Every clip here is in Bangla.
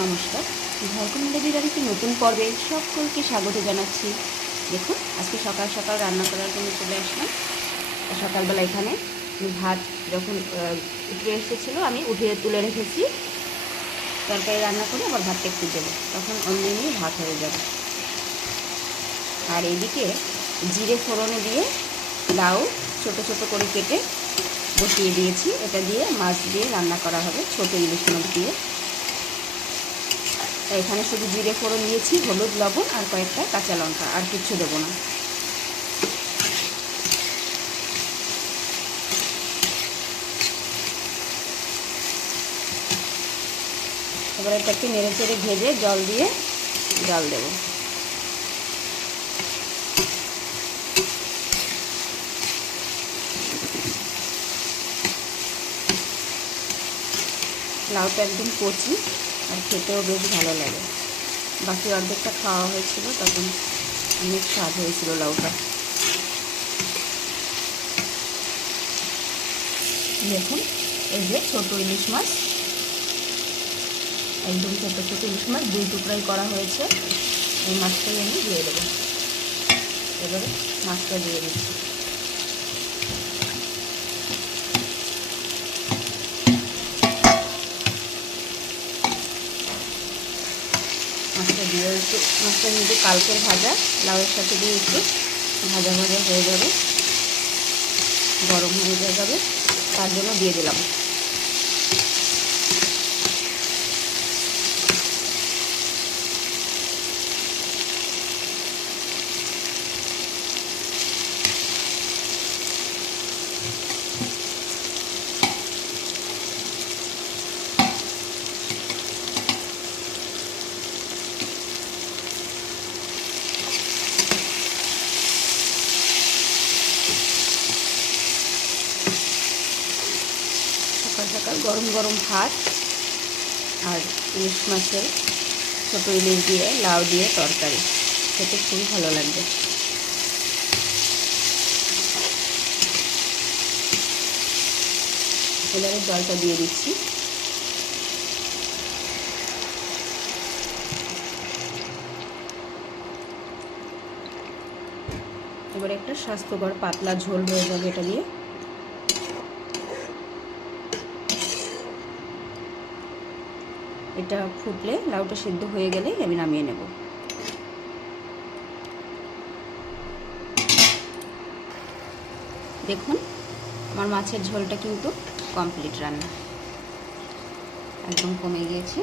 নমস্কার, ঝাড়খণ্ড বিরিয়ানিতে নতুন পর্বে সকলকে স্বাগত জানাচ্ছি। দেখুন, আজকে সকাল সকাল রান্না করার জন্য চলে আসলাম। সকালবেলা এখানে ভাত যখন উঠে এসেছিলো আমি উঠিয়ে তুলে রেখেছি, তরকারি রান্না করে আবার ভাতটা একটু দেবো, তখন অমনি ভাত হয়ে যাবে। আর এদিকে জিরে ফোড়নে দিয়ে লাউ ছোট ছোট করে কেটে বসিয়ে দিয়েছি। এটা দিয়ে মাছ দিয়ে রান্না করা হবে, ছোটো ইলিশ মাছ দিয়ে। এখানে শুধু জিরে ফোড়ন দিয়েছি, হলুদ, লবণ আর কয়েকটা কাঁচা লঙ্কা, আর কিচ্ছু দেবো না। এবার এটাকে নেড়ে চেড়ে ভেজে জল দিয়ে ডাল দেবো। লাউটা একদম কচি আর খেতেও বেশ ভালো লাগে। বাকি অর্ধেকটা খাওয়া হয়েছিল, তখন অনেক স্বাদ হয়েছিল লাউটা। দেখুন, এই যে ছোটো ইলিশ মাছ, একদম ছোটো ছোটো ইলিশ মাছ 2 টুকরাই করা হয়েছে। এই মাছটাই আমি দিয়ে দেবো। এবারে মাছটা দিয়ে দিচ্ছি। মাছটা দিয়ে একটু, মাছটা কিন্তু কালকের ভাজা, লাউয়ের সাথে দিয়ে একটু ভাজা ভাজা হয়ে যাবে, গরম হয়ে যাবে, তার জন্য দিয়ে দিলাম। সকাল সকাল গরম গরম ভাত আর ইলিশ মাছের ছোটো ইলিশ দিয়ে লাউ দিয়ে তরকারি খেতে খুবই ভালো লাগবে। এবারে জলটা দিয়ে দিচ্ছি। এবারে একটা স্বাস্থ্যকর পাতলা ঝোল হয়ে যাবে এটা দিয়ে। এটা ফুটলে, লাউটা সিদ্ধ হয়ে গেলেই আমি নামিয়ে নেব। দেখুন, আমার মাছের ঝোলটা কিন্তু কমপ্লিট রান্না, একদম কমে গিয়েছে।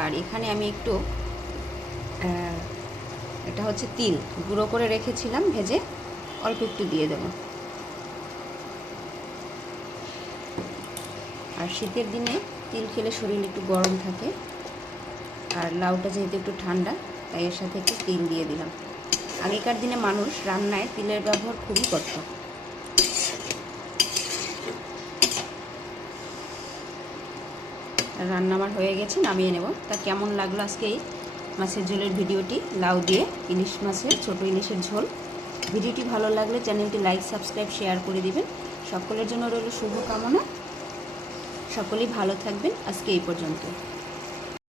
আর এখানে আমি একটু, এটা হচ্ছে তিল গুঁড়ো করে রেখেছিলাম ভেজে, অল্প একটু দিয়ে দেব। আর শীতের দিনে তিল খেলে শরীর একটু গরম থাকে, আর লাউটা যেহেতু একটু ঠান্ডা, তাই এর সাথে একটু তিল দিয়ে দিলাম। আগেকার দিনে মানুষ রান্নায় তিলের ব্যবহার খুবই করত। রান্না আমার হয়ে গেছে, নামিয়ে নেব। তা কেমন লাগলো আজকে এই মাছের ঝোলের ভিডিওটি, লাউ দিয়ে ইলিশ মাছের, ছোটো ইলিশের ঝোল। ভিডিওটি ভালো লাগলে চ্যানেলটি লাইক, সাবস্ক্রাইব, শেয়ার করে দিবেন। সকলের জন্য রইল শুভকামনা। সকলেই ভালো থাকবেন। আজকে এই পর্যন্ত।